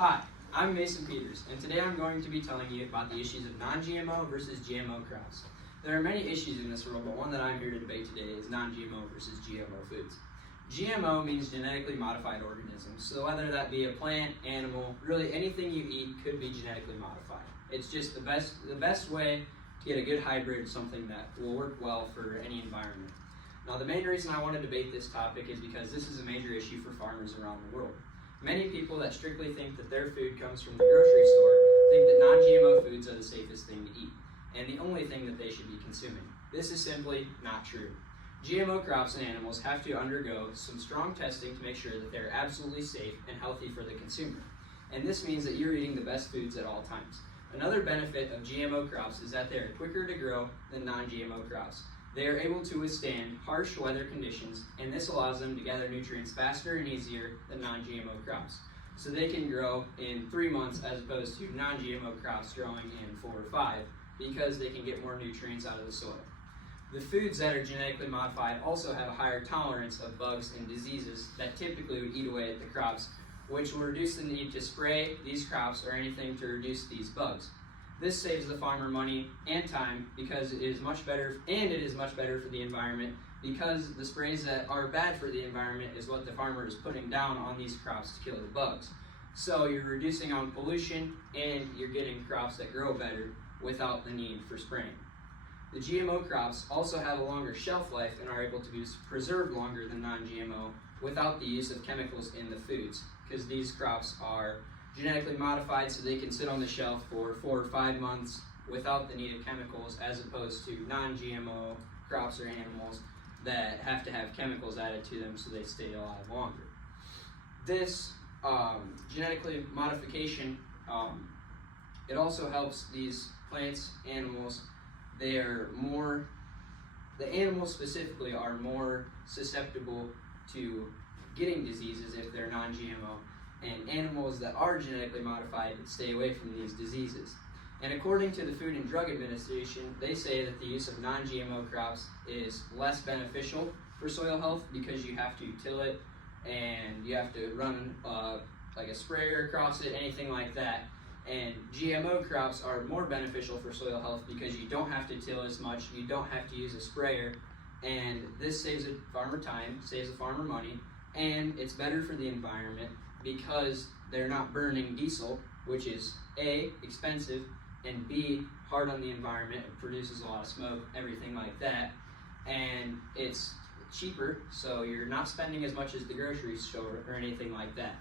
Hi, I'm Mason Peters, and today I'm going to be telling you about the issues of non-GMO versus GMO crops. There are many issues in this world, but one that I'm here to debate today is non-GMO versus GMO foods. GMO means genetically modified organisms, so whether that be a plant, animal, really anything you eat could be genetically modified. It's just the best way to get a good hybrid, something that will work well for any environment. Now, the main reason I want to debate this topic is because this is a major issue for farmers around the world. Many people that strictly think that their food comes from the grocery store think that non-GMO foods are the safest thing to eat, and the only thing that they should be consuming. This is simply not true. GMO crops and animals have to undergo some strong testing to make sure that they're absolutely safe and healthy for the consumer. And this means that you're eating the best foods at all times. Another benefit of GMO crops is that they are quicker to grow than non-GMO crops. They are able to withstand harsh weather conditions, and this allows them to gather nutrients faster and easier than non-GMO crops. So they can grow in 3 months as opposed to non-GMO crops growing in 4 or 5 because they can get more nutrients out of the soil. The foods that are genetically modified also have a higher tolerance of bugs and diseases that typically would eat away at the crops, which will reduce the need to spray these crops or anything to reduce these bugs. This saves the farmer money and time because it is much better, and it is much better for the environment because the sprays that are bad for the environment is what the farmer is putting down on these crops to kill the bugs. So you're reducing on pollution and you're getting crops that grow better without the need for spraying. The GMO crops also have a longer shelf life and are able to be preserved longer than non-GMO without the use of chemicals in the foods, because these crops are genetically modified so they can sit on the shelf for 4 or 5 months without the need of chemicals, as opposed to non-GMO crops or animals that have to have chemicals added to them so they stay alive longer. This genetically modification, it also helps these plants, animals. The animals specifically are more susceptible to getting diseases if they're non-GMO, and animals that are genetically modified stay away from these diseases. And according to the Food and Drug Administration, they say that the use of non-GMO crops is less beneficial for soil health because you have to till it and you have to run like a sprayer across it, anything like that. And GMO crops are more beneficial for soil health because you don't have to till as much, you don't have to use a sprayer, and this saves a farmer time, saves a farmer money, and it's better for the environment because they're not burning diesel, which is A, expensive, and B, hard on the environment. It produces a lot of smoke, everything like that, and it's cheaper, so you're not spending as much as the grocery store or anything like that.